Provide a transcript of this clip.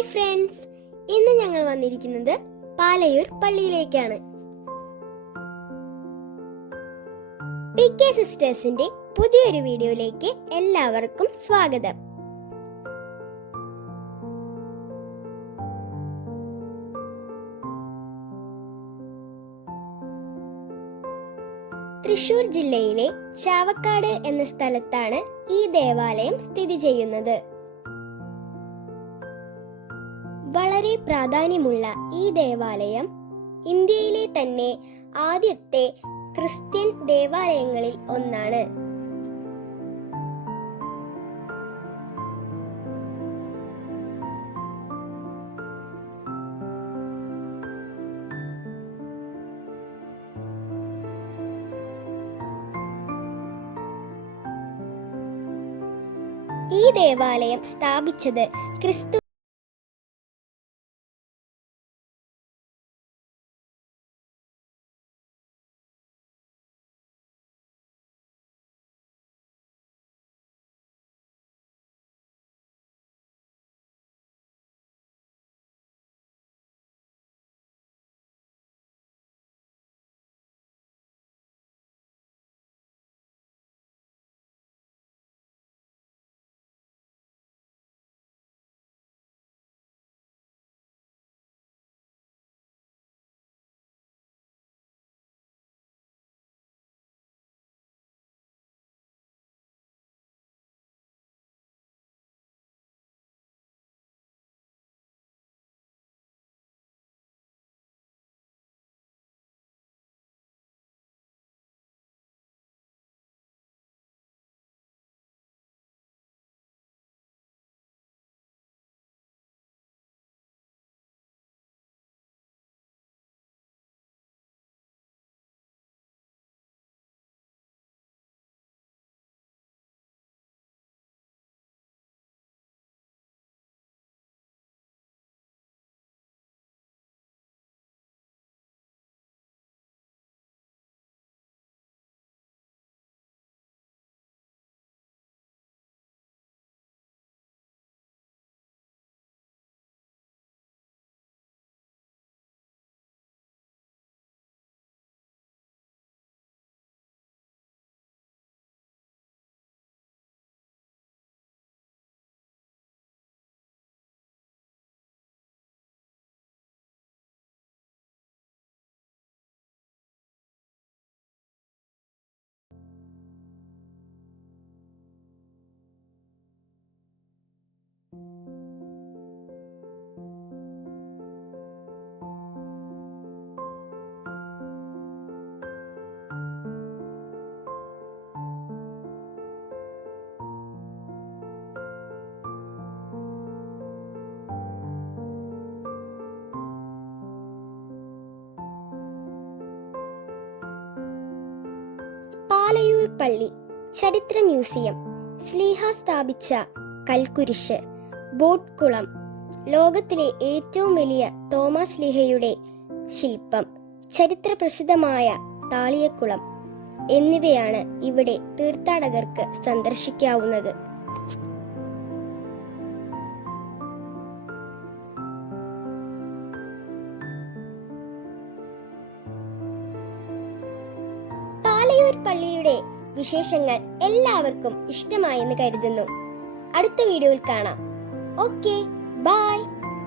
Hi friends. ഇന്ന് ഞങ്ങൾ വന്നിരിക്കുന്നത് പാലയൂർ പള്ളിയിലേക്കാണ്. പി കെ സിസ്റ്റേഴ്സിന്റെ പുതിയൊരു വീഡിയോയിലേക്ക് എല്ലാവർക്കും സ്വാഗതം. തൃശൂർ ജില്ലയിലെ ചാവക്കാട് എന്ന സ്ഥലത്താണ് ഈ ദേവാലയം സ്ഥിതി ചെയ്യുന്നത്. വളരെ പ്രാധാന്യമുള്ള ഈ ദേവാലയം ഇന്ത്യയിലെ തന്നെ ആദ്യത്തെ ക്രിസ്ത്യൻ ദേവാലയങ്ങളിൽ ഒന്നാണ്. ഈ ദേവാലയം സ്ഥാപിച്ചത് ക്രിസ്തു പള്ളി ചരിത്ര മ്യൂസിയം സ്ലീഹ സ്ഥാപിച്ച കൽക്കുരിശ് ബോട്ട് കുളം ലോകത്തിലെ ഏറ്റവും വലിയ തോമസ് ലീഹയുടെ ശില്പം ചരിത്ര പ്രസിദ്ധമായ താളിയക്കുളം എന്നിവയാണ് ഇവിടെ തീർത്ഥാടകർക്ക് സന്ദർശിക്കാവുന്നത്. പള്ളിയുടെ വിശേഷങ്ങൾ എല്ലാവർക്കും ഇഷ്ടമായെന്ന് കരുതുന്നു. അടുത്ത വീഡിയോയിൽ കാണാം. Okay by